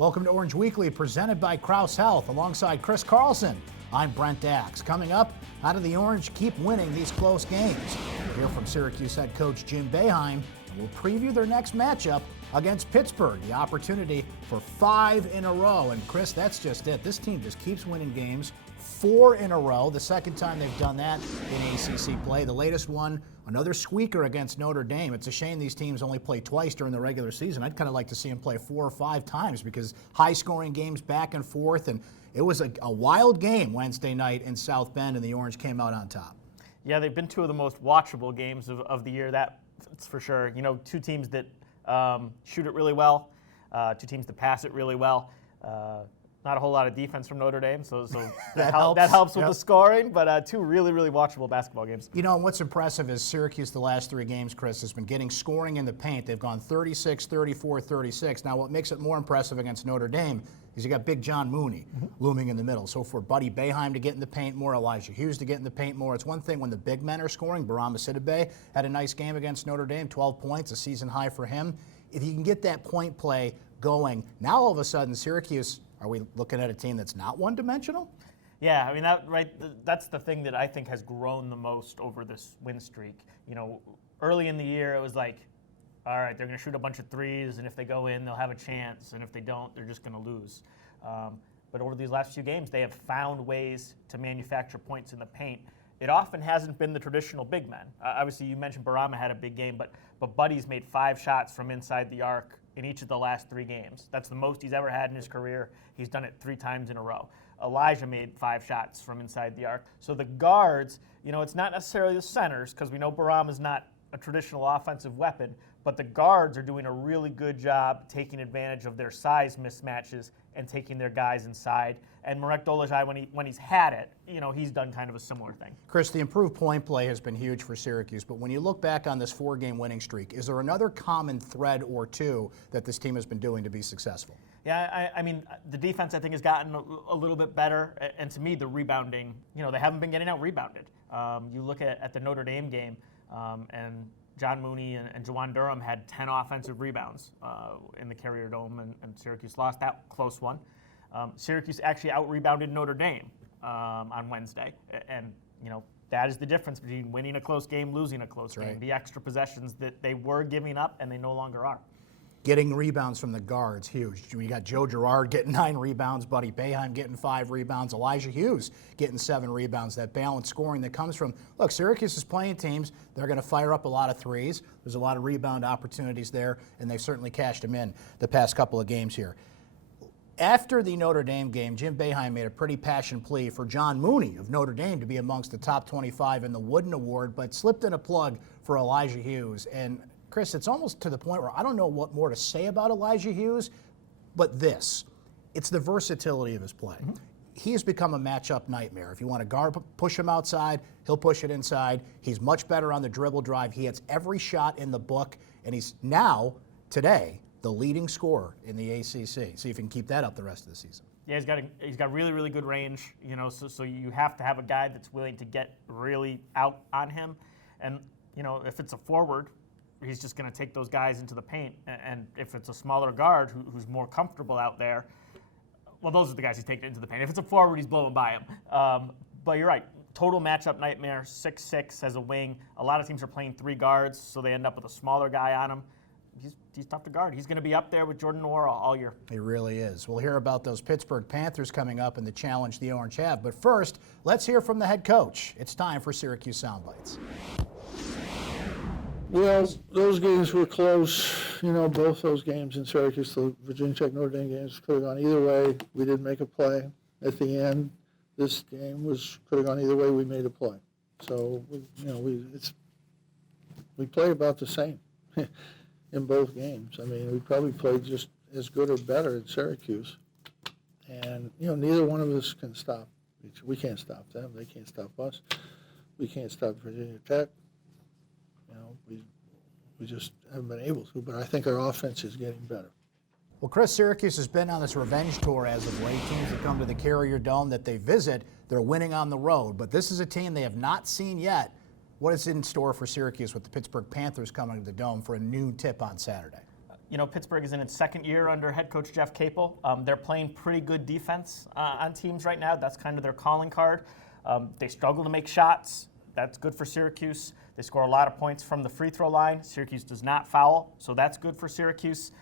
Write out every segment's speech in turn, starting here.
Welcome to Orange Weekly, presented by Crouse Health, alongside Chris Carlson. I'm Brent. Coming up, how do the Orange keep winning these close games? We'll hear from Syracuse head coach Jim Boeheim, and we'll preview their next matchup against Pittsburgh, the opportunity for 5 in a row. And Chris, that's just it. This team just keeps winning games, 4 in a row, the second time they've done that in ACC play. The latest one, another squeaker against Notre Dame. It's a shame these teams only play twice during the regular season. I'd kind of like to see them play 4 or 5 times because high-scoring games back and forth, and it was a wild game Wednesday night in South Bend, and the Orange came out on top. Yeah, they've been 2 of the most watchable games of the year, that's for sure. You know, 2 teams that shoot it really well, 2 teams that pass it really well. Not a whole lot of defense from Notre Dame, so that helps with the scoring, but 2 really, really watchable basketball games. You know, what's impressive is Syracuse, the last 3 games, Chris, has been getting scoring in the paint. They've gone 36, 34, 36. Now, what makes it more impressive against Notre Dame is you got big John Mooney looming in the middle. So for Buddy Boeheim to get in the paint more, Elijah Hughes to get in the paint more, it's one thing when the big men are scoring. Barama Sidibe had a nice game against Notre Dame, 12 points, a season high for him. If you can get that point play going, now all of a sudden Syracuse, are we looking at a team that's not one-dimensional? Yeah, I mean, that's the thing that I think has grown the most over this win streak. You know, early in the year, it was like, all right, they're going to shoot a bunch of threes, and if they go in, they'll have a chance, and if they don't, they're just going to lose. But over these last few games, they have found ways to manufacture points in the paint. It often hasn't been the traditional big men. Obviously, you mentioned Barama had a big game, but Buddy's made 5 shots from inside the arc in each of the last 3 games. That's the most he's ever had in his career. He's done it 3 times in a row. Elijah made 5 shots from inside the arc. So the guards, you know, it's not necessarily the centers, because we know Barama's not a traditional offensive weapon, but the guards are doing a really good job taking advantage of their size mismatches and taking their guys inside. And Marek Dolezaj, when he's had it, you know, he's done kind of a similar thing. Chris, the improved point play has been huge for Syracuse, but when you look back on this 4-game winning streak, is there another common thread or 2 that this team has been doing to be successful? Yeah, I mean, the defense, I think, has gotten a little bit better, and to me, the rebounding, you know, they haven't been getting out-rebounded. You look at the Notre Dame game, and John Mooney and Jawan Durham had 10 offensive rebounds in the Carrier Dome, and Syracuse lost that close one. Syracuse actually out-rebounded Notre Dame on Wednesday, and you know that is the difference between winning a close game, losing a close game. The extra possessions that they were giving up, and they no longer are. Getting rebounds from the guards, huge. We got Joe Girard getting 9 rebounds, Buddy Boeheim getting 5 rebounds, Elijah Hughes getting 7 rebounds. That balanced scoring that comes from, look, Syracuse is playing teams. They're going to fire up a lot of threes. There's a lot of rebound opportunities there, and they've certainly cashed them in the past couple of games here. After the Notre Dame game, Jim Boeheim made a pretty passionate plea for John Mooney of Notre Dame to be amongst the top 25 in the Wooden Award, but slipped in a plug for Elijah Hughes. And Chris, it's almost to the point where I don't know what more to say about Elijah Hughes, but this. It's the versatility of his play. He has become a matchup nightmare. If you want to guard, push him outside, he'll push it inside. He's much better on the dribble drive. He hits every shot in the book, and he's now, today, the leading scorer in the ACC. See if you can keep that up the rest of the season. Yeah, he's got really, really good range, you know, so you have to have a guy that's willing to get really out on him. And, you know, if it's a forward, he's just going to take those guys into the paint. And if it's a smaller guard who's more comfortable out there, well, those are the guys he's taking into the paint. If it's a forward, he's blowing by him. But you're right. Total matchup nightmare, 6'6" as a wing. A lot of teams are playing 3 guards, so they end up with a smaller guy on him. He's tough to guard. He's going to be up there with Jordan Nwora all year. He really is. We'll hear about those Pittsburgh Panthers coming up and the challenge the Orange have. But first, let's hear from the head coach. It's time for Syracuse Soundbites. Well, those games were close. You know, both those games in Syracuse, the Virginia Tech Notre Dame games, could have gone either way. We didn't make a play at the end. This game could have gone either way. We made a play. So, we played about the same in both games. I mean, we probably played just as good or better at Syracuse. And, you know, neither one of us can stop. We can't stop them. They can't stop us. We can't stop Virginia Tech. You know, we just haven't been able to, but I think our offense is getting better. Well, Chris, Syracuse has been on this revenge tour as of late. Teams that come to the Carrier Dome that they visit, they're winning on the road. But this is a team they have not seen yet. What is in store for Syracuse with the Pittsburgh Panthers coming to the Dome for a noon tip on Saturday? you know, Pittsburgh is in its second year under head coach Jeff Capel. They're playing pretty good defense on teams right now. That's kind of their calling card. They struggle to make shots. That's good for Syracuse. They score a lot of points from the free throw line. Syracuse does not foul, so that's good for Syracuse.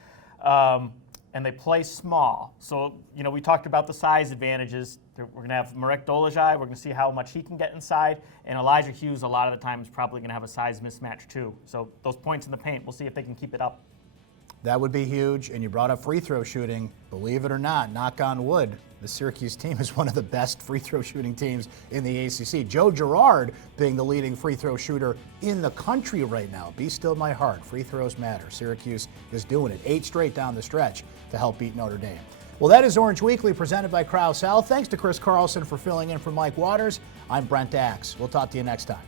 And they play small. So, you know, we talked about the size advantages. We're going to have Marek Dolezaj. We're going to see how much he can get inside. And Elijah Hughes, a lot of the time, is probably going to have a size mismatch, too. So those points in the paint, we'll see if they can keep it up. That would be huge. And you brought up free throw shooting. Believe it or not, knock on wood, the Syracuse team is one of the best free throw shooting teams in the ACC. Joe Girard being the leading free throw shooter in the country right now. Be still my heart. Free throws matter. Syracuse is doing it. 8 straight down the stretch to help beat Notre Dame. Well, that is Orange Weekly presented by Krause Health. Thanks to Chris Carlson for filling in for Mike Waters. I'm Brent Axe. We'll talk to you next time.